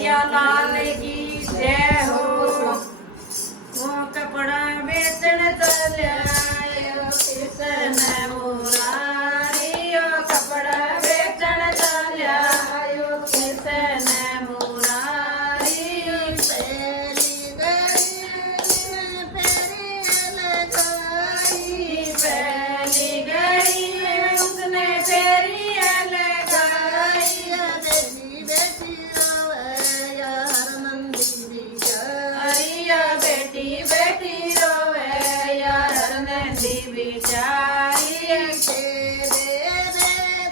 कन्हैया लाल की जय हो। वो कपड़ा बेचन चल्या कृष्ण मुरारी, ओ कपड़ा बेचन चल्या कृष्ण मुरारी। पहली घड़ी में उसने फेरियां लगाई, अरिया बेटी बेटी रोवे यार नंदी बिचारी।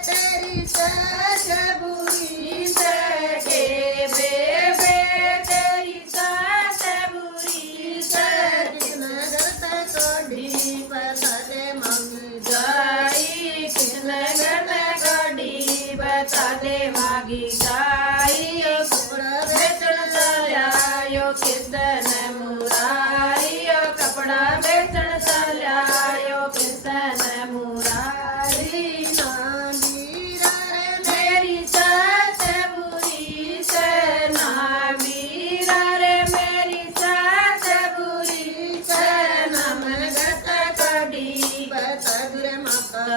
तेरी सास बुरी सके बेबे, तेरी सास बुरी सके गाई, किसने घर गाड़ी बता दे मागी गाई। कपड़ा बेचन चल्या कृष्ण मुरारी, ओ कपड़ा बेचन चल्या कृष्ण मुरारी। मेरी सास बुरी से ना मीरा रे, मेरी सास बुरी से ना मन गत कड़ी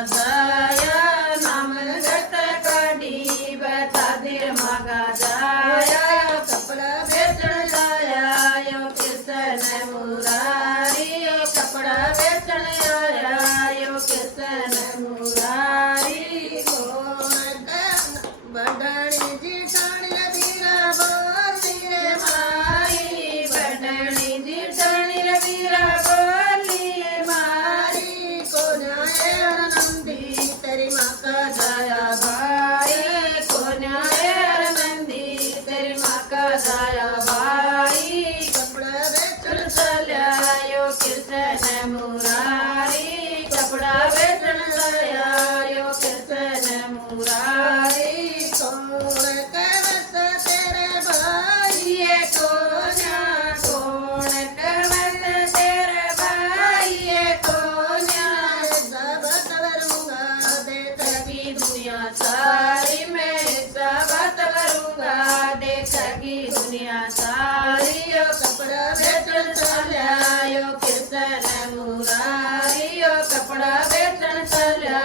जाया, नाम गत कड़ी बता दे मगा जाया। कपड़ा बेचन आया कृष्ण मुरारी, कपड़ा बेचन आया कृष्ण मुरारी। बड़नी जिठानी रवीरा बोली रे मारी, बड़नी जिठानी रवीरा बोली मारी। को न्याय नंदी तेरी माँ का जाया भाई, को न्याय नंदी तेरी माँ का जाया भाई। कपड़ा बेचन चल्या कृष्ण मुरारी, कपड़ा बेचन चल्या कृष्ण मुरारी। कौन करवत तेरे भाई ये कोन्या, कौन करवत तेरे भाई ये कोन्या। सब करूंगा देख की दुनिया सारी, मैं सब करूंगा देख की दुनिया सारी। ओ कपड़ा बेचन चल्या कृष्ण मुरारी, ओ कपड़ा बेचन चल्या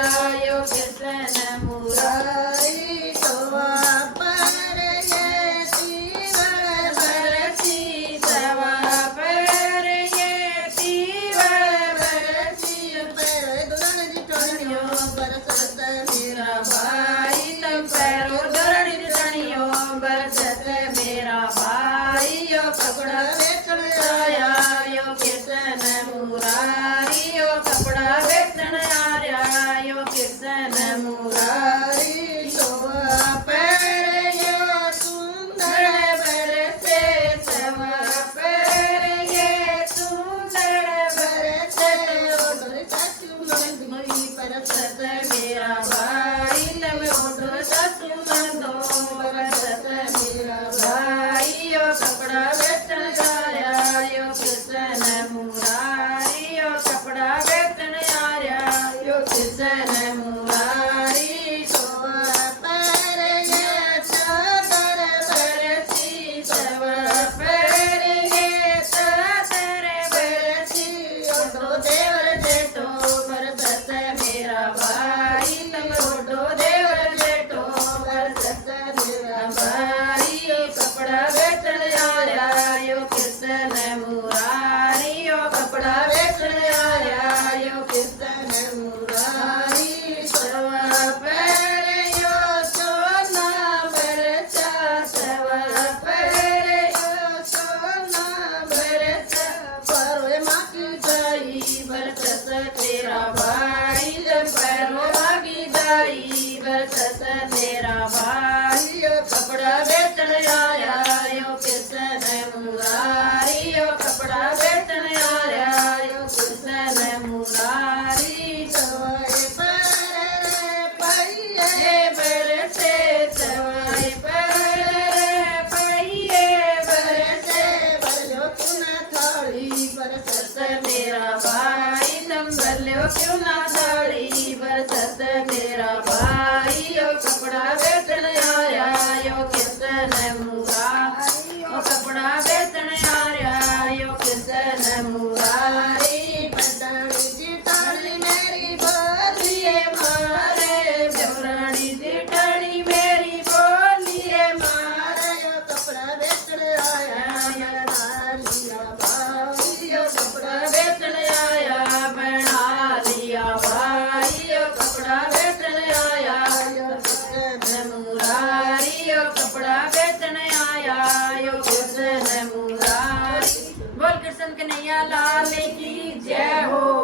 कृष्ण मुरारी। मेरा भाई तब पैरों धरणी धनियो बरसत मेरा भाई। ओ कपड़ा बेचन आया कृष्ण मुरारी, ओ कपड़ा बेचन आया कृष्ण मुरारी। शोभा पैर यो सुंदर बरसे, शोभा पैर ये सुंदर बरसे, बरसत मेरा भाई तब ओढ़ो ससुर दो, बरसत मेरा भाई। लाल की जय हो।